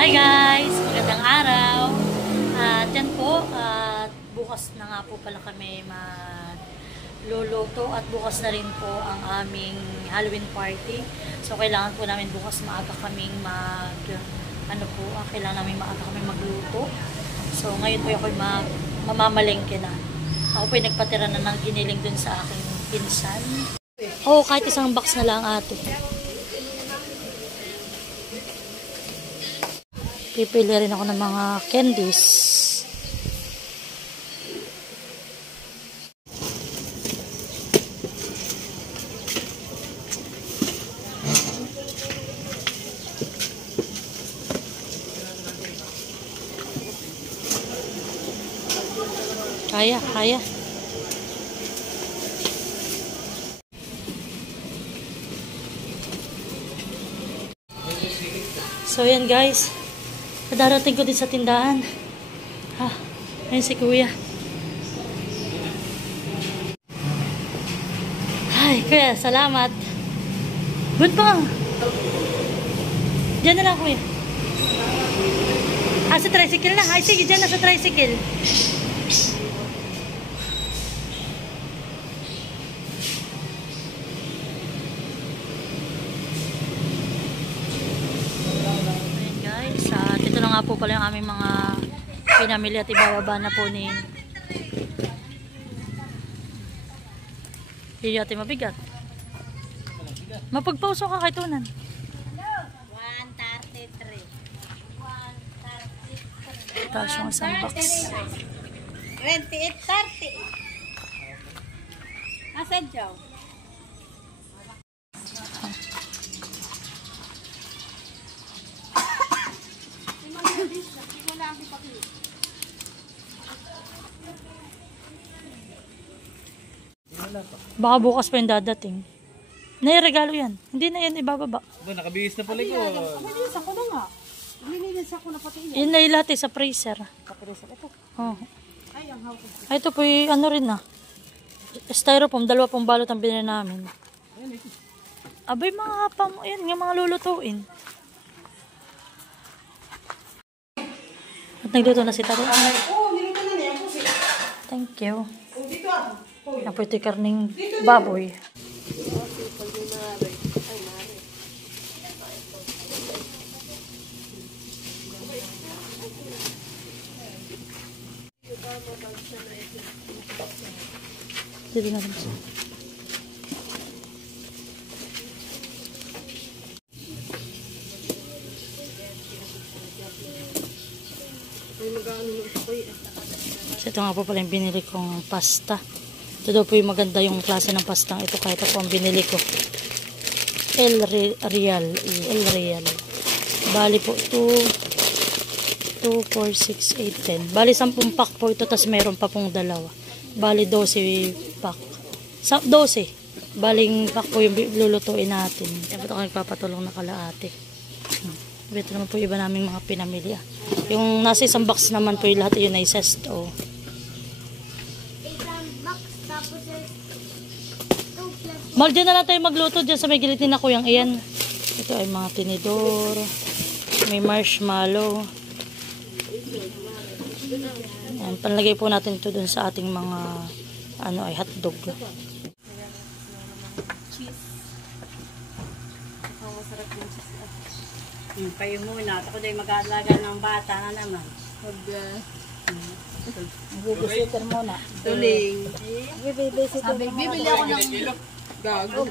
Hi guys! Magandang araw! Dyan po, bukas na nga po pala kami magluluto at bukas na rin po ang aming Halloween party. So kailangan po namin bukas maaga kaming kailangan namin maaga kaming magluto. So ngayon po ako mamamalengke na. Ako po nagpatira na ng giniling dun sa aking pinsan. Oo, kahit isang box na lang ate. Pipili rin ako ng mga candies. Kaya. So yan guys. Darating ko din sa tindahan. Ayun si kuya. Ay, kuya, salamat. Good pa. Diyan na lang, kuya. Sa tricycle na. Ay, sige, diyan na sa tricycle. Nga po pala yung aming mga pinamili at ibababa na po ni Yati mabigat. Mapagpauso ka kay Tunan. 133. Tapos yung isang box. 28.30. Nasaan dyan? Baka bukas pa yung dadating. Nairegalo yan. Hindi na yan ibababa. Nakabihis na pala ko. Nilinis ako na nga. Nilinis ako na pati yan. Yun na ilate sa freezer. Sa freezer ito. Oh. Ay, ang hawak. Ay, ito po yung ano rin styrofoam, 2 balot ang binili namin. Abay, mga yan, yung mga lulutuin. At nagluto na si Tari. Oo, niluto na niya. Thank you. Dito Apo ito karning baboy. Dito na rin siya. So ito nga po pala yung binili kong pasta. Ito daw po yung maganda yung klase ng pastang ito. Kaya ito po ang binili ko. El Real. Bali po 2, 4, 6, 8, 10. Bali 10 pack po ito. Tapos meron pa pong dalawa. Bali 12 pack. 12. Baling pack po yung lulutuin natin. Ito ako nagpapatulong na kalaate. Ito naman po iba naming mga pinamili. Yung nasa isang box naman po yung lahat yun ay sesto. Mal, dyan na lang tayo magluto dyan sa may gilid na kuyang iyan. Ito ay mga tinidor. May marshmallow. Ayan, panlagay po natin ito dun sa ating mga hotdog. Cheese. Ang masarap yung cheese. Payo muna. Ako dahil mag-aalaga ng bata na naman. Mag-babysitter muna. Tuling. Bibili ako ng gago.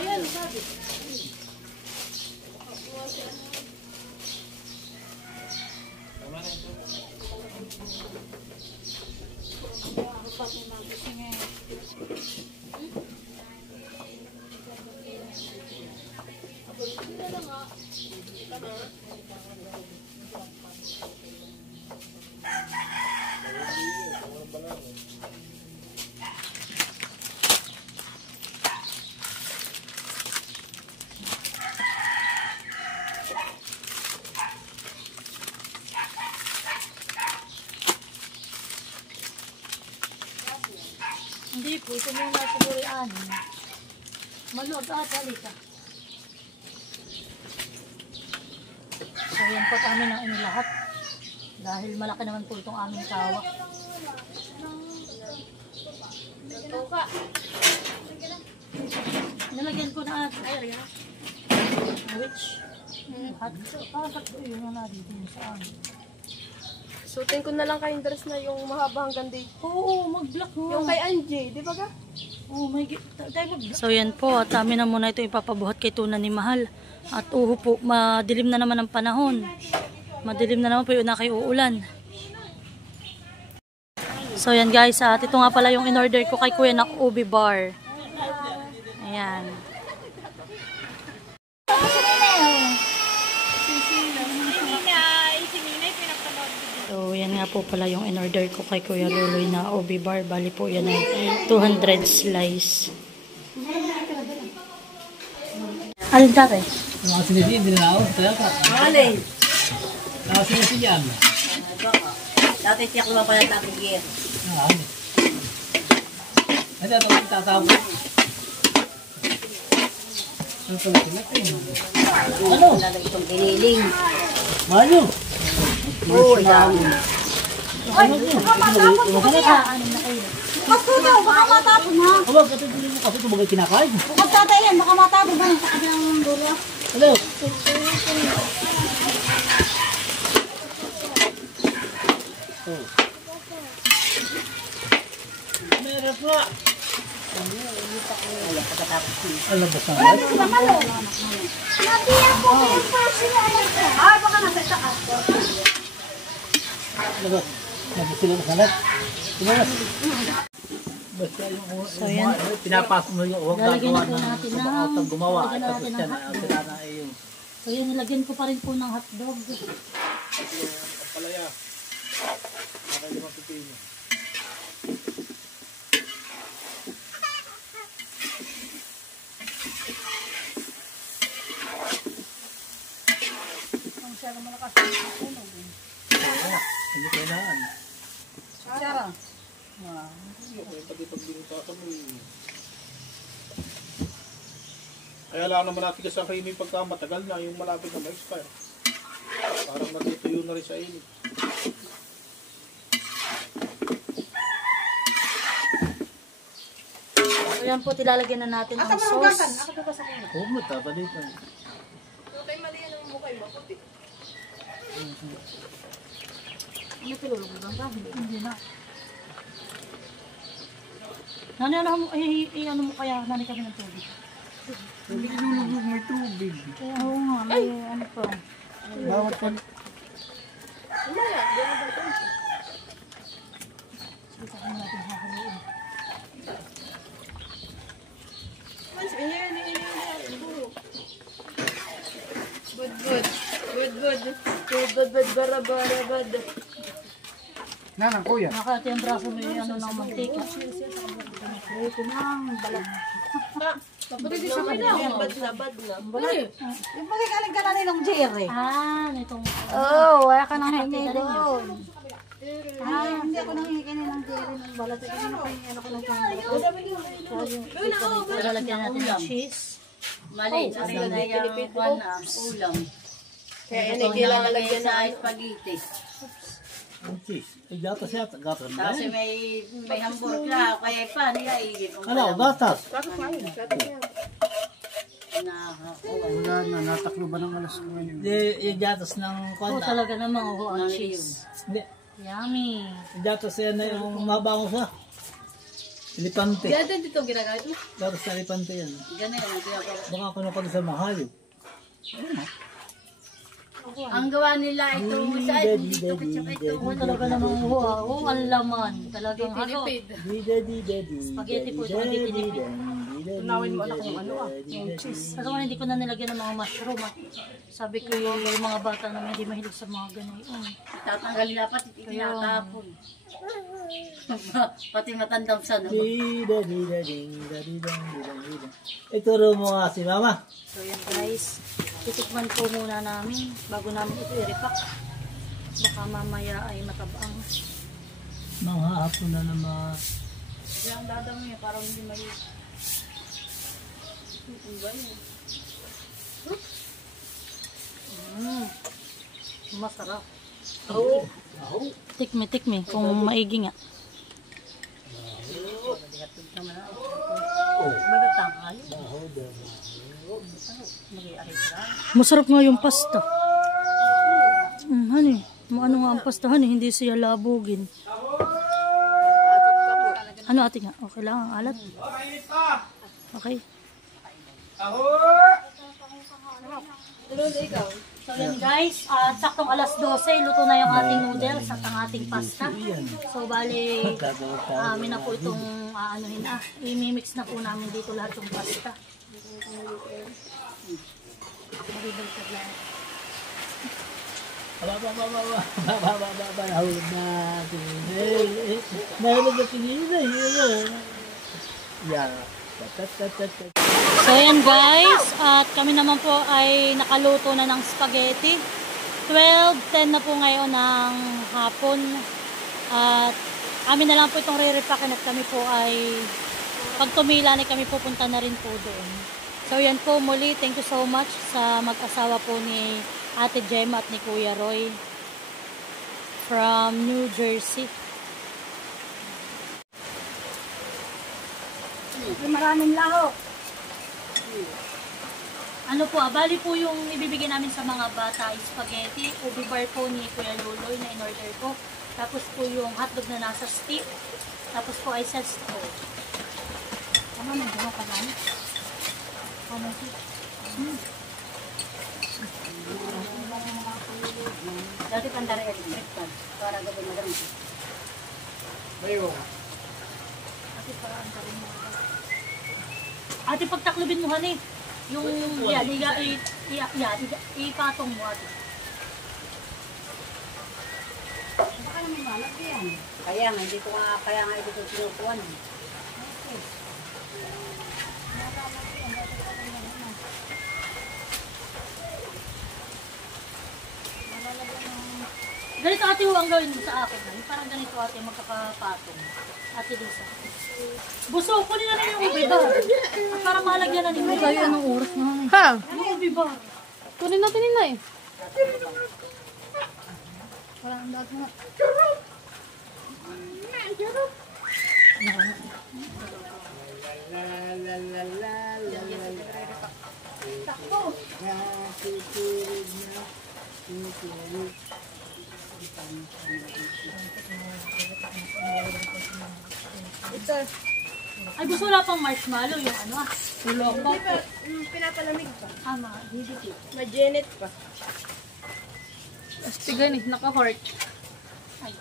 Ayan, sabi. kanin. Maluwag halika. So yan po kami ng inilahat. Dahil malaki naman po itong aming kawak. Nalagyan ko na which hot yun na dito sa amin. Suotin ko na lang kayong dress na yung mahaba hanggang dito. Oo, mag-block mo. Yung kay Angie, di ba ka? Oh my God. So yan po, at amin na muna ito ipapabuhat kay Tuna ni Mahal. At po, madilim na naman ang panahon. Madilim na naman po yun na kayo uulan. So yan guys, at ito nga pala yung in-order ko kay Kuya na ubi bar. Ayan. So yan nga po pala yung in-order ko kay Kuya Luloy na ubi bar. Bali po yan ay 200 slice. Alin tatay? Mga sinisi, hindi na ako. Kaya ka. Alin? Mga sinisi yan. Dati tiyak naman pala natin gear. Ano? Ano ito? Tatawag. Ano pala sila? Ano? Lalagay itong giniling. Mayo! Oo, dami. Bato daw, baka matapon ha. Kabag, katulong mo kasi ito mga kinakain. Bukas tatay yan, baka matapon ba sa kanyang dulo? Hello? Oh. Meron pa! Alam ba sa akin? Ay, baka nasa taas. Labas. Labas sila ng salat. Tumalas. Basta yung So yan. pinapasok mo yung huwag Lalagyan gagawa na po ng natin ng kapakatang gumawa. lagyan na Tapos natin yan, ng hotdog. sila na ay yung So yan, nilagyan ko pa rin po ng hotdog. palaya. Nakay limang pipino. Hindi kailangan. Sarah. Kaya lang naman natin kasi ang kainin pagka matagal na yung malapit na ma-expire. Parang natutuyo na rin sa init. So yan po, tilalagyan na natin ng sauce. Oo, matapa dito. Tatay, mali yan ang mukha mo. Puti. Ano pilulugan ba? Hindi na. Nani, ano mo kaya, nani kami ng tubig? May tubig. Oo nga, may ano pa. Bawat pag... Sige, saan natin hahaluin. Bud. Nanang kuya. Nakati ang braso mo yung ano ng mantika. Ito na, balat. Kapatid sa kanya. Bad na. Balat. Yung pagkakaling ka na nilang Jerry. Nitong... Wala ka nang hingi doon. Hindi ako nangihingi ng Jerry ng balat. Ano ko ng balat? Lalagyan natin ng cheese. Mali, kasi na yung ulam. Kaya yan ay kailangan lagyan Sa na. spaghetti. Ang cheese. Ay, gatas yata. Gatas na Kasi yan. may hamburger, kaya pa nila Ano, gatas. Bakit kain? Wala na, nataklo ba ng alas ko ngayon? Hindi, yung gatas ng Oo, kwanta. talaga namang ang cheese. Hindi, Yummy. yung gatas yan na yung mabango sa. Elipante. Yan dito ginagamit mo. Gatas na elipante yan. Ganun, Baka ako na pala sa mahal. ang gawa nila ito sa dito kasi ito. Oo, talaga namang ang laman. Talagang halo. Spaghetti po ito, hindi pinipid. Tunawin mo anak yung ano Yung cheese. Kasi hindi ko na nilagyan ng mga mushroom. Sabi ko yung mga bata naman hindi mahilig sa mga ganayon. Tatanggalin dapat, itinatapon. Pati matandang sa naman. Ituro mo nga si mama. So yan guys, titikman po muna namin bago namin ito i-repack. Baka mamaya ay matabang. Manghahapon na naman. Ang dadami parang hindi may Masarap. Oo. Tikmi kung maigi nga. Masarap nga yung pasta. Honey, ano nga ang pasta, honey, hindi siya labugin. Ano ate nga? Okay lang ang alat. Okay. So yan guys, saktong alas 12, luto na yung ating noodles at ang ating pasta. So bali, amin na po itong aanuhin i-mix na po namin dito lahat yung pasta. Maribagtag lang. So yan guys, at kami naman po ay nakaluto na ng spaghetti. 12:10 na po ngayon ng hapon. At kami na lang po itong re-repacken at kami po ay pag tumila na kami pupunta na rin po doon. So yan po muli, thank you so much sa mag-asawa po ni Ate Gemma at ni Kuya Roy from New Jersey. Maraming lahok. Ano po, bali po yung ibibigay namin sa mga bata is spaghetti, ubi bar po ni Kuya Luloy na in-order ko. Tapos po yung hotdog na nasa stick. Tapos po ay set straw. Ano na dito ka ba? Ano po? Dati pandari electric pa. Para gawin madami. Ate, pagtaklubin mo hani. Yung ipatong mo ate. Baka naman malag yan. Kaya nga, hindi ko sinukuhan. Okay. Ganito ate ho ang gawin mo sa akin. Parang ganito ate magkakapatong. Ate Lisa. Buso, kunin na rin yung ubi bar. At para malagyan na ninyo. Tayo anong oras na. Ha? Yung ubi bar. Kunin natin yun na eh. Wala ang dati nga. Ito. Ay, gusto wala pang marshmallow yung ano Ulok. Hindi pa, pinapalamig pa. Tama, didikit. Magenit pa. Astigan eh, naka-heart. Ay.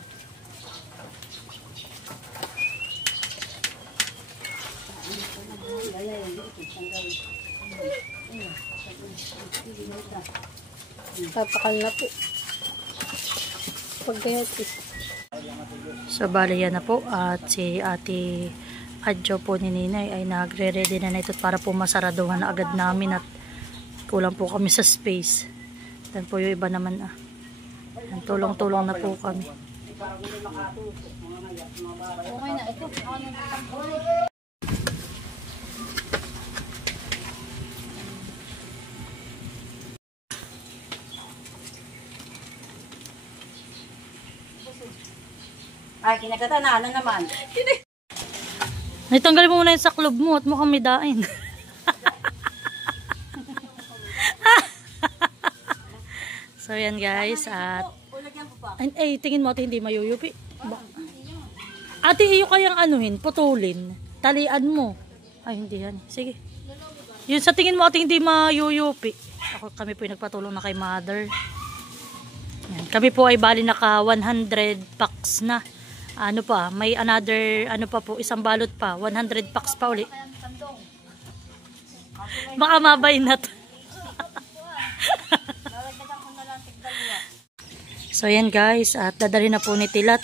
Papakal na po. Pagkayot eh. So, bali yan na po. At si Ate Adjo po ni Ninay ay nagre-ready na ito para po masaraduhan na agad namin at kulang po kami sa space. Dan po yung iba naman tulong-tulong na po kami. Okay na ito. Ay, kinagata na naman. Naitanggalin mo muna yun sa club mo at mukhang may dain. So yan guys at tingin mo ate hindi mayuyupi. Ate iyo kayang anuhin, putulin. Talian mo. Ay hindi yan. Sige. Yun sa tingin mo ate hindi mayuyupi. Kami po yung nagpatulong na kay mother. Yan. Kami po ay bali naka 100 packs na. Ano pa, may another, ano pa po, isang balot pa, 100 packs pa uli. Baka mabay na to. So yan guys, at dadali na po ni Tilat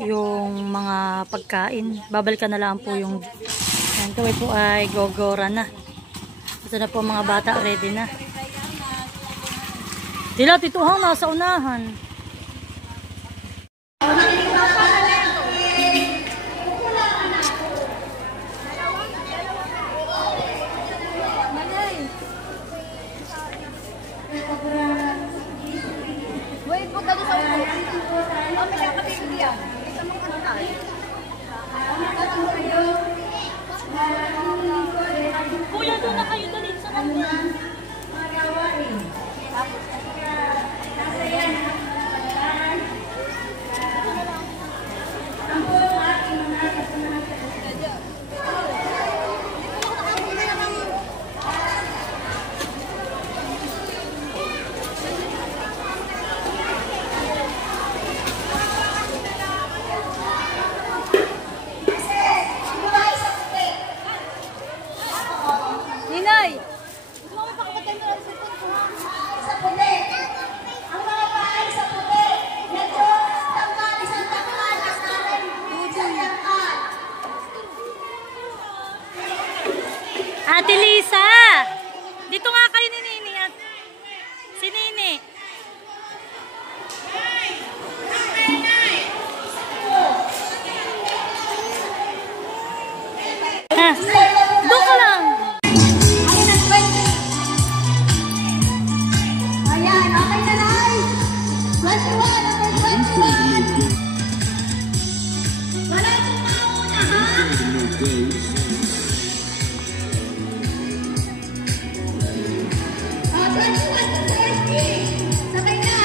yung mga pagkain. Babalikan na lang po yung, yan kaway po ay gogora na. Ito na po mga bata, ready na. Tilat, ito hang nasa unahan. Wait, punta doon sa ulo. May kakapigil yan. Sa mga ano tayo. Kuya, doon na kayo dali sa kanila. Ninay! Ate Lisa! Dito nga kayo ni Nini at si Nini. Ha? Doon ka lang. Ayan, okay na na. 21, number 21. Wala itong mauna, ha? Oh, 21 to 30. Sabay na.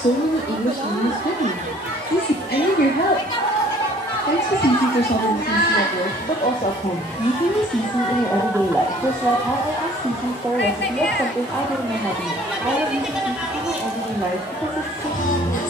So many English language videos. Easy, I need your help. Thanks to CC for solving the CC network, but also at home. You can use CC in your everyday life. Just like how I asked CC for a recipe of something I didn't know how to make. I love using CC in my everyday life because it's simple.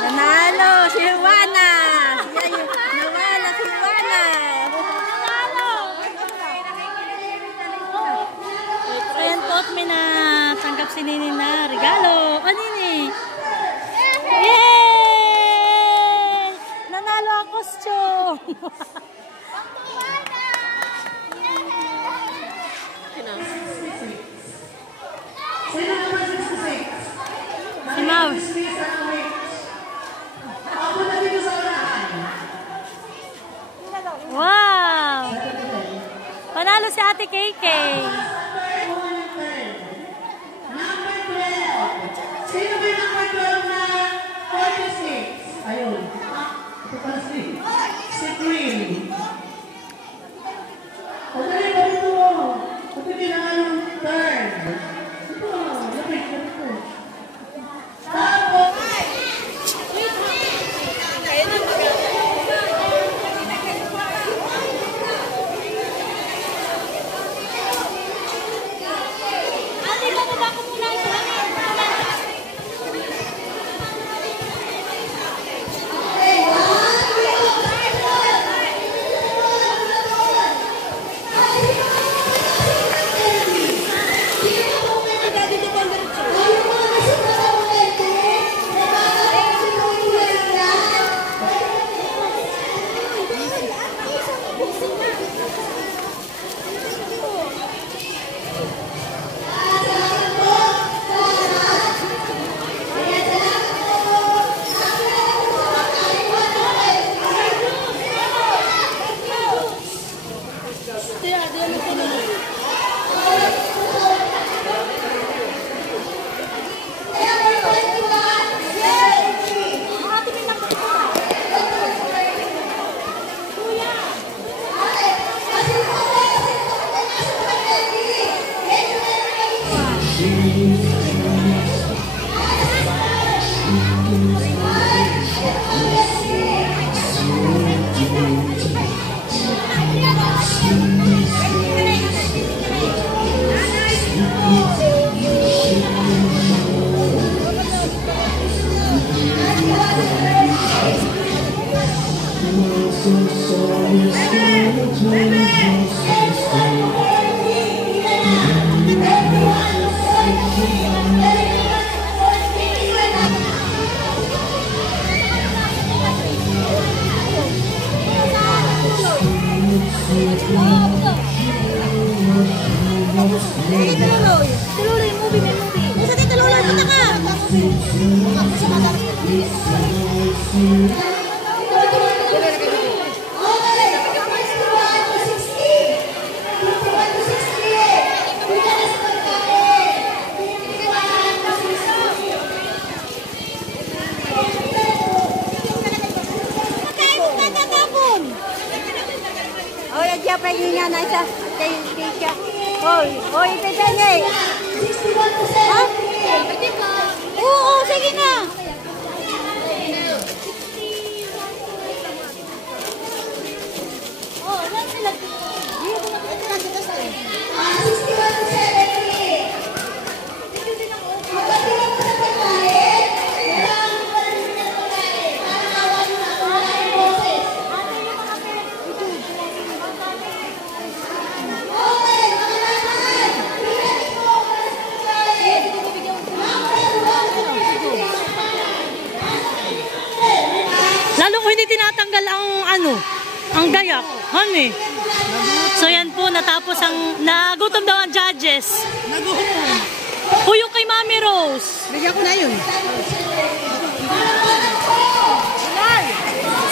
Nanalo si Juana. Nawala si Juana. Ayan po at may natanggap si Nini na regalo. O Nini? Yay! Nanalo ang costume! Si Mau. Wow! Panalo si Ate KK. Sino ba yung number 12 na 46? Ayun. Ito pala si Green. O dali ba ito? Ito kailangan ng turn. Ito, lapit ko ito. Tapos, Oo, sige na. Lalo ko hindi tinatanggal ang gayak. Honey. So yan po, natapos nagutom daw ang judges. Nagutom. Yung kay Mami Rose. Bigyan ko na yun.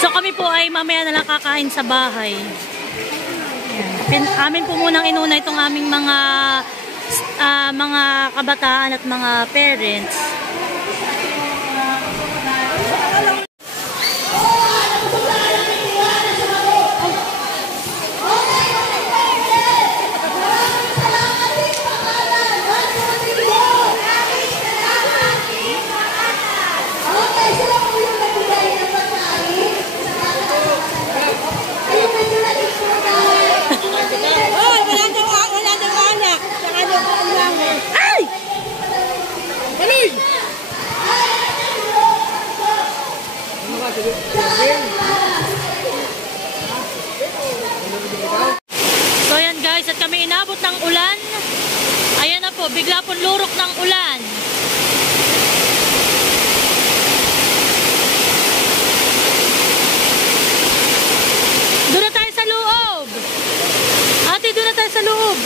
So kami po ay mamaya na lang kakain sa bahay. Amin po munang inuna itong aming mga kabataan at mga parents. So ayan guys, at kami inabot ng ulan. Ayan na po, bigla pong lurok ng ulan. Doon na tayo sa loob. Ate, doon na tayo sa loob.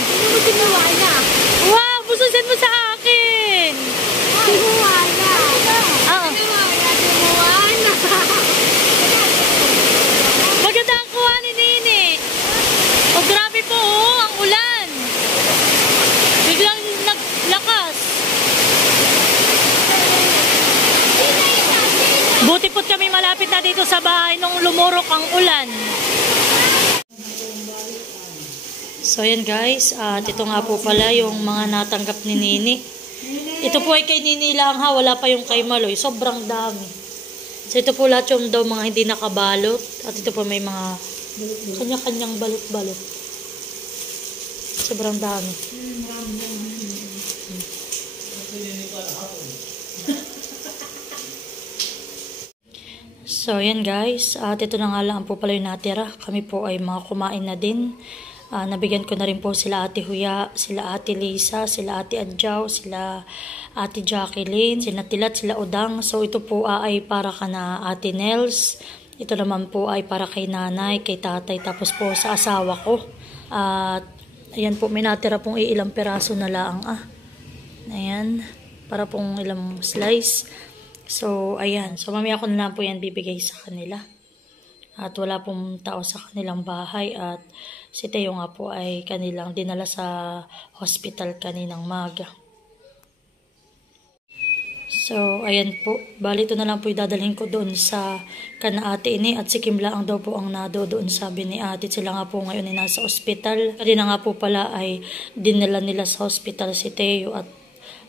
Wow, bususin mo sa akin. Oo. Maganda ang kuha ni Nini. Oh, grabe po, oh, ang ulan. Biglang naglakas. Buti po't kami malapit na dito sa bahay nung lumurok ang ulan. So ayan guys, at ito nga po pala yung mga natanggap ni Nini. Ito po ay kay Nini lang ha, wala pa yung kay Maloy. Sobrang dami. So ito po lahat yung daw mga hindi nakabalot. At ito po may mga kanya-kanyang balot-balot. Sobrang dami. So ayan guys, at ito na nga lang po pala yung natira. Kami po ay mga kumain na din. Nabigyan ko na rin po sila Ate Huya, sila Ate Lisa, sila Ate Adjaw, sila Ate Jacqueline, sila Tilat, sila Udang. So ito po ay para ka na Ate Nels. Ito naman po ay para kay nanay, kay tatay, tapos po sa asawa ko. At ayan po, may natira pong ilang peraso na lang. Ayan, para pong ilang slice. So ayan, so mamaya ko na lang po yan bibigay sa kanila. At wala pong tao sa kanilang bahay at si Teo nga po ay kanilang dinala sa hospital kaninang maga. So, ayan po. Bali, ito na lang po idadalhin ko doon sa kana ate ini at si Kim Laang daw po ang nado doon, sabi ni ate. Sila nga po ngayon ay nasa hospital. Kanina nga po pala ay dinala nila sa hospital si Teo at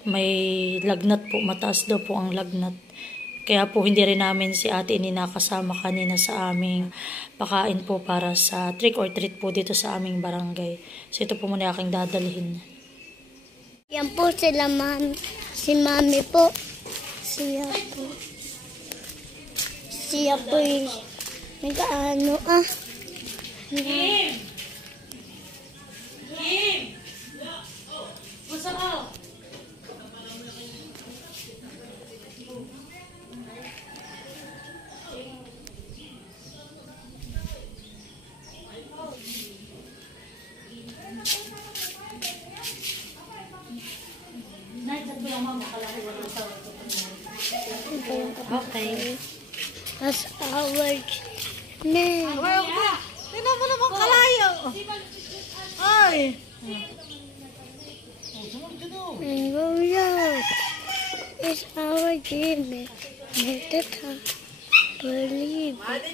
may lagnat po. Mataas daw po ang lagnat. Kaya po hindi rin namin si ate ini nakasama kanina sa aming pakain po para sa trick or treat po dito sa aming barangay. So ito po muna aking dadalhin. Yan po sila si mami po. Siya po nag-ano Kim! What's up? Okay. That's our name. Tingnan mo naman kalayo. Ay. And go out. It's our game. Make the time. Believe it.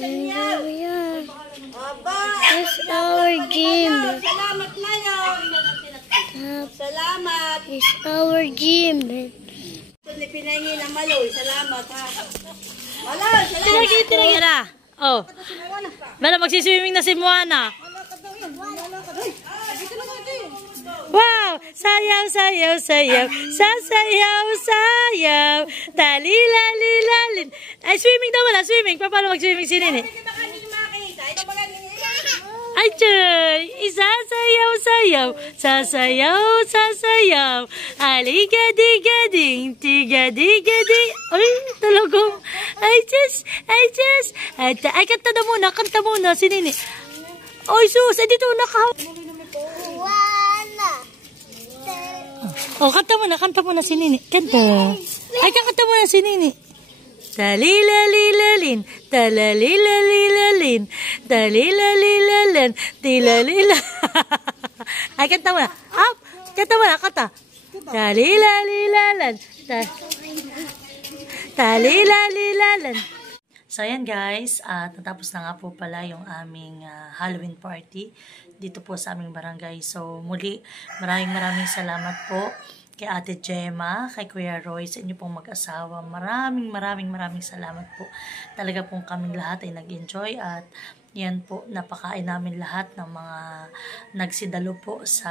And go out. It's our game. Salamat na yun. Salamat. It's our game. Ito ni Pinangi na Maloy. Salamat ha. Wala, salamat. Tinagi na. Oh. Bala, magsiswimming na si Moana. Wow! Sayaw, sayaw, sayaw. Sasayaw, sayaw. Talilalilin. Ay, swimming daw wala. Swimming. Paano mag-swimming si Nini? Ay, Choy! Isasayaw, sayaw. Sasayaw, sasayaw. Aligadig-gadig. Tigadig-gadig. Ay, talagang. Ay, Jess. Ay, kanta na muna. Kanta muna si Nini. Ay, sus. Ay, dito nakahawak. Oh, kanta muna si Nini. Kanta. Ay, kanta muna si Nini. Talilalilalin, talalilalilalin, talilalilalan, tilalila. Ay, kanta muna. Kanta muna, kanta. Talilalilalan, talilalilalan. So, ayan guys, at natapos na nga po pala yung aming Halloween party dito po sa aming barangay. So, muli, maraming salamat po kay Ate Gemma, kay Kuya Roy, sa inyo pong mag-asawa. Maraming salamat po. Talaga pong kaming lahat ay nag-enjoy at yan po, napakain namin lahat ng mga nagsidalo po sa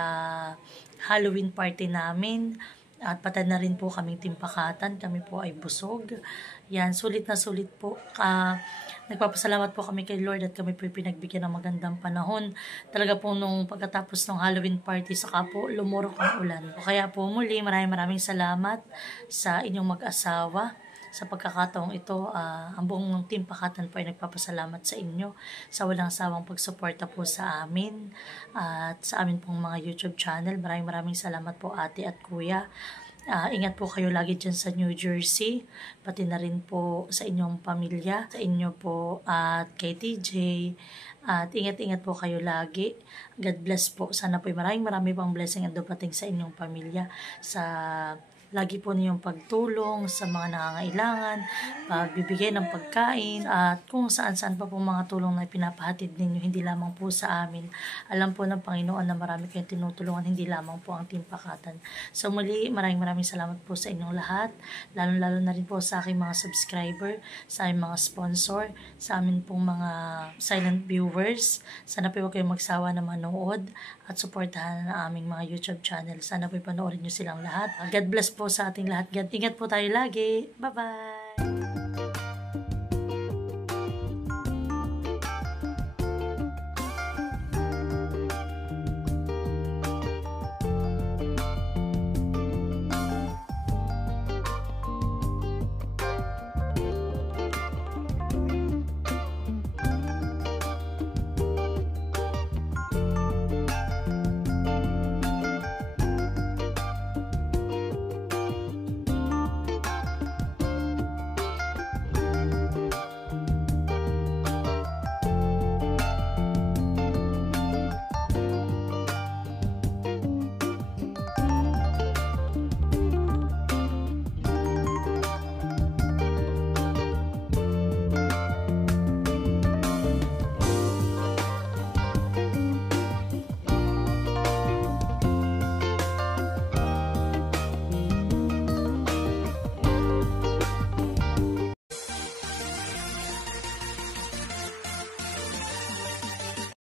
Halloween party namin. At patay na rin po kaming timpakatan. Kami po ay busog. Yan, sulit na sulit po. Nagpapasalamat po kami kay Lord at kami po pinagbigyan ng magandang panahon. Talaga po nung pagkatapos ng Halloween party, saka po lumurok ang ulan. Kaya po muli, maraming salamat sa inyong mag-asawa. Sa pagkakataong ito, ang buong Team Pakatan po ay nagpapasalamat sa inyo sa walang sawang pagsuporta po sa amin at sa amin pong mga YouTube channel. Maraming salamat po ate at kuya. Ingat po kayo lagi dyan sa New Jersey, pati na rin po sa inyong pamilya, sa inyo po at kay TJ. At ingat-ingat po kayo lagi. God bless po. Sana po marami pang blessing ang dumating sa inyong pamilya. Lagi po niyong pagtulong sa mga nangangailangan, pagbibigay ng pagkain, at kung saan-saan pa po mga tulong na pinapahatid ninyo, hindi lamang po sa amin. Alam po ng Panginoon na marami kayong tinutulungan, hindi lamang po ang Team Pakatan. So muli, maraming salamat po sa inyong lahat, lalo na rin po sa aking mga subscriber, sa aming mga sponsor, sa amin pong mga silent viewers. Sana po kayong magsawa na manood at suportahan ang aming mga YouTube channel. Sana po panoorin nyo silang lahat. God bless po sa ating lahat. Ingat po tayo lagi. Bye-bye!